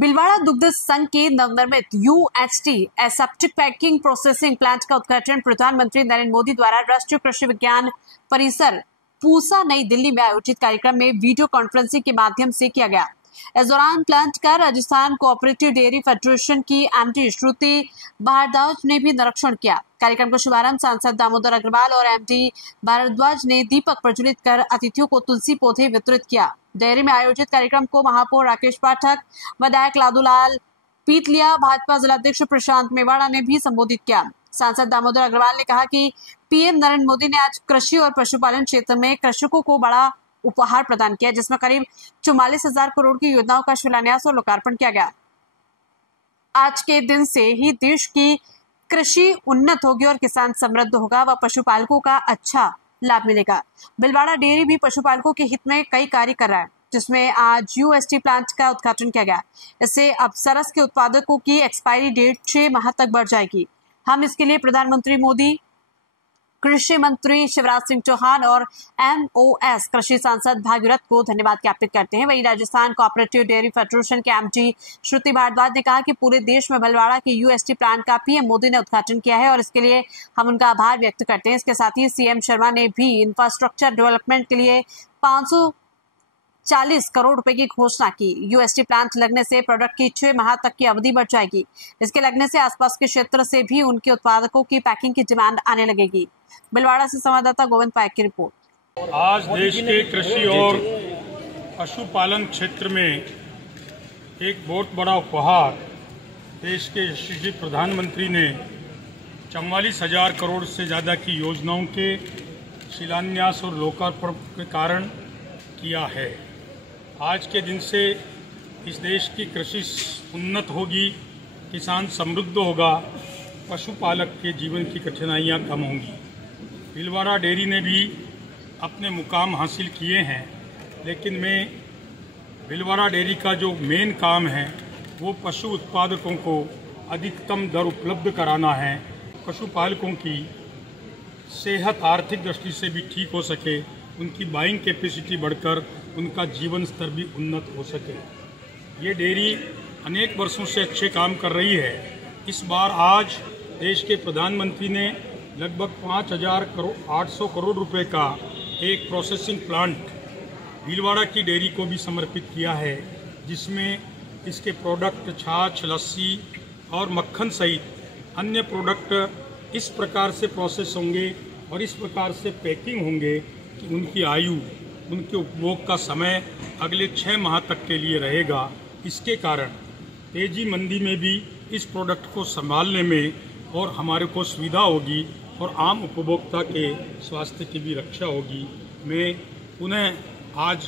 भीलवाड़ा दुग्ध संघ के नवनिर्मित UHT aseptic packing processing plant का उद्घाटन प्रधानमंत्री नरेंद्र मोदी द्वारा राष्ट्रीय कृषि विज्ञान परिसर पूसा नई दिल्ली में आयोजित कार्यक्रम में वीडियो कॉन्फ्रेंसिंग के माध्यम से किया गया। इस दौरान प्लांट का राजस्थान कोऑपरेटिव डेयरी फेडरेशन की एमडी श्रुति भारद्वाज ने भी निरीक्षण किया। कार्यक्रम का शुभारंभ सांसद दामोदर अग्रवाल और एमडी भारद्वाज ने दीपक प्रज्वलित कर अतिथियों को तुलसी पौधे वितरित किया। डेयरी में आयोजित कार्यक्रम को महापौर राकेश पाठक, विधायक लादूलाल पीतलिया, भाजपा जिलाध्यक्ष प्रशांत मेवाड़ा ने भी संबोधित किया। सांसद दामोदर अग्रवाल ने कहा कि पीएम नरेंद्र मोदी ने आज कृषि और पशुपालन क्षेत्र में कृषकों को बड़ा उपहार प्रदान किया, जिसमें करीब 44,000 करोड़ की योजनाओं का शिलान्यास और लोकार्पण किया गया। आज के दिन से ही देश की कृषि उन्नत होगी और किसान समृद्ध होगा व पशुपालकों का अच्छा लाभ मिलेगा। भीलवाड़ा डेयरी भी पशुपालकों के हित में कई कार्य कर रहा है, जिसमें आज यूएचटी प्लांट का उद्घाटन किया गया। इससे अब सरस के उत्पादकों की एक्सपायरी डेट 6 माह तक बढ़ जाएगी। हम इसके लिए प्रधानमंत्री मोदी, कृषि मंत्री शिवराज सिंह चौहान और एमओएस कृषि सांसद भागीरथ को धन्यवाद ज्ञापित करते हैं। वहीं राजस्थान कोऑपरेटिव डेयरी फेडरेशन के एमडी श्रुति भारद्वाज ने कहा कि पूरे देश में भीलवाड़ा के यूएचटी प्लांट का पीएम मोदी ने उद्घाटन किया है और इसके लिए हम उनका आभार व्यक्त करते हैं। इसके साथ ही सीएम शर्मा ने भी इंफ्रास्ट्रक्चर डेवलपमेंट के लिए 540 करोड़ रुपए की घोषणा की। यूएचटी प्लांट लगने से प्रोडक्ट की 6 माह तक की अवधि बढ़ जाएगी। इसके लगने से आसपास के क्षेत्र से भी उनके उत्पादकों की पैकिंग की डिमांड आने लगेगी। भीलवाड़ा से संवाददाता गोविंद पायक की रिपोर्ट। आज देश के कृषि और पशुपालन क्षेत्र में एक बहुत बड़ा उपहार देश के यशस्वी प्रधानमंत्री ने 44,000 करोड़ से ज़्यादा की योजनाओं के शिलान्यास और लोकार्पण के कारण किया है। आज के दिन से इस देश की कृषि उन्नत होगी, किसान समृद्ध होगा, पशुपालक के जीवन की कठिनाइयाँ कम होंगी। भीलवाड़ा डेयरी ने भी अपने मुकाम हासिल किए हैं, लेकिन भीलवाड़ा डेयरी का जो मेन काम है वो पशु उत्पादकों को अधिकतम दर उपलब्ध कराना है, पशुपालकों की सेहत आर्थिक दृष्टि से भी ठीक हो सके, उनकी बाइंग कैपेसिटी बढ़कर उनका जीवन स्तर भी उन्नत हो सके। ये डेयरी अनेक वर्षों से अच्छे काम कर रही है। इस बार आज देश के प्रधानमंत्री ने लगभग 5,800 करोड़ रुपए का एक प्रोसेसिंग प्लांट भीलवाड़ा की डेयरी को भी समर्पित किया है, जिसमें इसके प्रोडक्ट छाछ, लस्सी और मक्खन सहित अन्य प्रोडक्ट इस प्रकार से प्रोसेस होंगे और इस प्रकार से पैकिंग होंगे कि उनकी आयु, उनके उपभोग का समय अगले 6 माह तक के लिए रहेगा। इसके कारण तेजी मंदी में भी इस प्रोडक्ट को संभालने में और हमारे को सुविधा होगी और आम उपभोक्ता के स्वास्थ्य की भी रक्षा होगी। मैं पुनः आज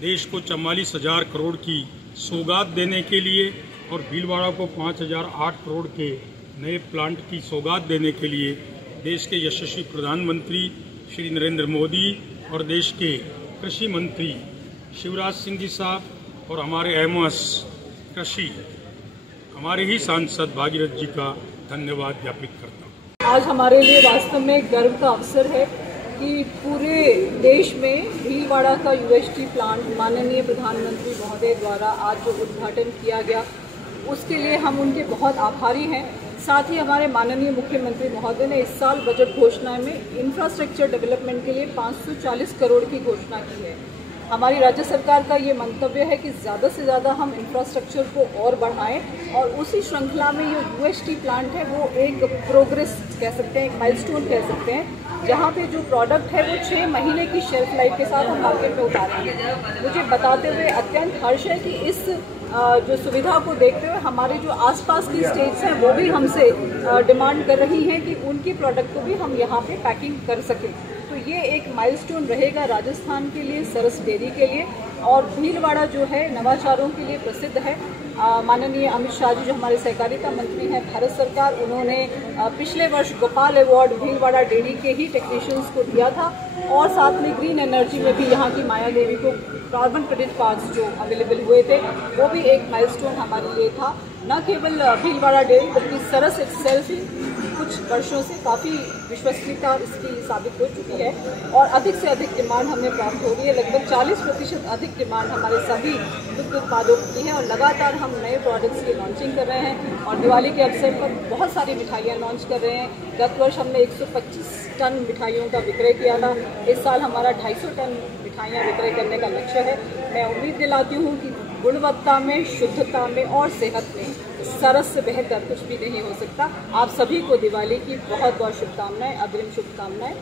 देश को 44,000 करोड़ की सौगात देने के लिए और भीलवाड़ा को 5,008 करोड़ के नए प्लांट की सौगात देने के लिए देश के यशस्वी प्रधानमंत्री श्री नरेंद्र मोदी और देश के कृषि मंत्री शिवराज सिंह जी साहब और हमारे एमओएस कृषि हमारे ही सांसद भागीरथ जी का धन्यवाद ज्ञापित करता हूँ। आज हमारे लिए वास्तव में गर्व का अवसर है कि पूरे देश में भीलवाड़ा का यूएचटी प्लांट माननीय प्रधानमंत्री महोदय द्वारा आज जो उद्घाटन किया गया, उसके लिए हम उनके बहुत आभारी हैं। साथ ही हमारे माननीय मुख्यमंत्री महोदय ने इस साल बजट घोषणा में इंफ्रास्ट्रक्चर डेवलपमेंट के लिए 540 करोड़ की घोषणा की है। हमारी राज्य सरकार का ये मंतव्य है कि ज़्यादा से ज़्यादा हम इंफ्रास्ट्रक्चर को और बढ़ाएं और उसी श्रृंखला में ये यूएचटी प्लांट है वो एक प्रोग्रेस कह सकते हैं, एक माइलस्टोन कह सकते हैं, जहाँ पे जो प्रोडक्ट है वो 6 महीने की शेल्फ लाइफ के साथ हम मार्केट में उतारेंगे। मुझे बताते हुए अत्यंत हर्ष है कि इस जो सुविधा को देखते हुए हमारे जो आसपास की स्टेट्स हैं वो भी हमसे डिमांड कर रही हैं कि उनकी प्रोडक्ट को भी हम यहाँ पे पैकिंग कर सकें। तो ये एक माइलस्टोन रहेगा राजस्थान के लिए, सरस डेयरी के लिए। और भीलवाड़ा जो है नवाचारों के लिए प्रसिद्ध है। माननीय अमित शाह जी जो हमारे सहकारिता मंत्री हैं भारत सरकार, उन्होंने पिछले वर्ष गोपाल अवार्ड भीलवाड़ा डेयरी के ही टेक्नीशियंस को दिया था और साथ में ग्रीन एनर्जी में भी यहाँ की माया देवी को कार्बन क्रेडिट पार्क्स जो अवेलेबल हुए थे वो भी एक माइलस्टोन हमारे लिए था। न केवल भीलवाड़ा डेयरी बल्कि सरस इटसेल्फ ही कुछ कुछ वर्षों से काफ़ी विश्वसनीयता इसकी साबित हो चुकी है और अधिक से अधिक डिमांड हमें प्राप्त हो रही है। लगभग 40% अधिक डिमांड हमारे सभी दुग्ध उत्पादों की है और लगातार हम नए प्रोडक्ट्स की लॉन्चिंग कर रहे हैं और दिवाली के अवसर पर बहुत सारी मिठाइयाँ लॉन्च कर रहे हैं। गत वर्ष हमने 125 टन मिठाइयों का विक्रय किया था। इस साल हमारा 250 टन मिठाइयाँ विक्रय करने का लक्ष्य है। मैं उम्मीद दिलाती हूँ कि गुणवत्ता में, शुद्धता में और सेहत में सरस से बेहतर कुछ भी नहीं हो सकता। आप सभी को दिवाली की बहुत बहुत शुभकामनाएं, अग्रिम शुभकामनाएं।